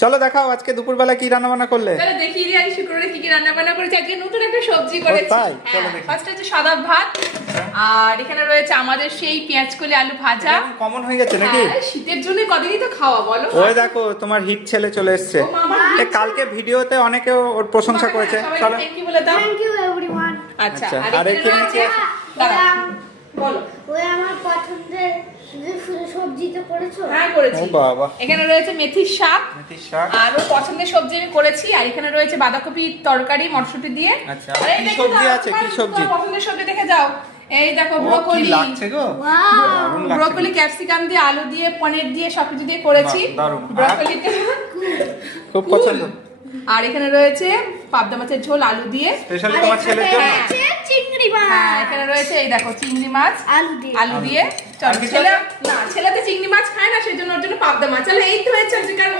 চলো দেখাও আজকে দুপুরবেলা কি রান্না বান্না করলে। চলো দেখিয়ে দিই আজ শুক্রবারে কি কি রান্না বান্না করেছি। আজকে নতুন একটা সবজি করেছি। তাই? চলো দেখি। ফার্স্ট হচ্ছে সাদা ভাত, আর এখানে রয়েছে আমাদের সেই পেঁয়াজ কলি আলু ভাজা। কমন হয়ে গেছে নাকি? হ্যাঁ, শীতের জন্য কদিনই তো খাওয়া বলো। ওই দেখো তোমার হিট ছেলে চলে এসেছে। ও মামা, এ কালকে ভিডিওতে অনেকে ওর প্রশংসা করেছে। চলো থ্যাংক ইউ বলে দাও। Thank you everyone. আচ্ছা, আচ্ছা, আর আর এখানে এখানে রয়েছে দাঁড়াও, বলো। ওই আমার পছন্দের সবজি তো করেছো? হ্যাঁ করেছি। ও বাবা, এখানে রয়েছে মেথির শাক, মেথির শাক। আর ওর পছন্দের সবজি আমি করেছি। আর এখানে রয়েছে বাঁধাকপির তরকারি মটরশুঁটি দিয়ে। আচ্ছা, আর এই কি দেখো সবজি দাও, আছে? তোমার কি সবজি? পছন্দের সবজি দেখে যাও। এই দেখো ও, কি ব্রোকলি, লাগছে গো? দারুণ লাগছে। ব্রোকলি, ক্যাপসিকাম দিয়ে, আলু দিয়ে, পনির দিয়ে সবকিছু দিয়ে করেছি। বাহ, দারুণ। ব্রোকলিতে খুব পছন্দ। আর এখানে রয়েছে পাবদা মাছের ঝোল আলু দিয়ে। স্পেশালি তোমার ছেলের জন্য। হ্যাঁ। চিংড়ি হ্যাঁ, মাছ এখানে রয়েছে এই দেখো চিংড়ি মাছ আলু দিয়ে। দিয়ে। চল আর কিছু ছেলে আছে? না, ছেলে তো চিংড়ি মাছ খায় না, সেই জন্য ওর জন্য পাবদা মাছ। চলো এই তো হয়েছে আজকের